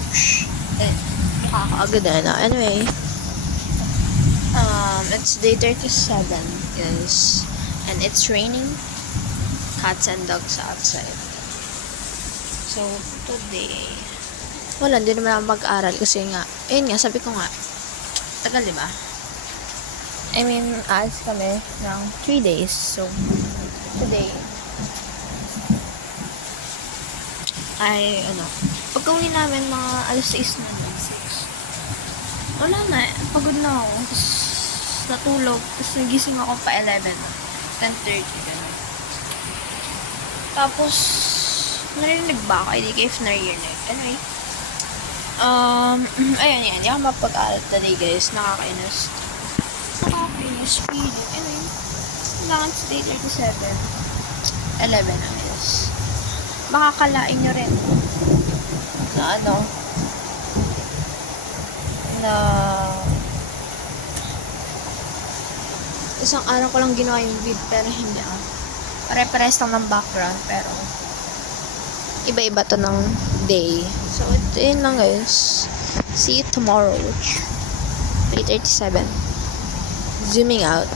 Oops. Mukha ko agad na. Anyway. It's day 37, guys. And it's raining. Cats and dogs outside. So, today, wala, hindi naman ako mag-aral kasi nga, ayun nga, sabi ko nga, tagal, diba? I mean, alis kami ng 3 days. So, today, ay, pagkawin namin mga alas 6 na lang, 6. Wala na, pagod na ako. Tapos, natulog. Tapos, nagising ako pa 11. 10:30, gano'n. Tapos, narinig ba ako? Hindi kayo if narinig. Anyway, ayun yan. Hindi ako mapag-aral today, guys. Nakakainis. Feeling. Anyway, kailangan sa day 37. 11 na, guys. Makakalain nyo rin na isang araw ko lang ginawa yung vid, pero hindi ako. Pare-pares lang ng background, pero iba-iba to ng day. So, yun lang, guys. See you tomorrow. 8:37. Zooming out.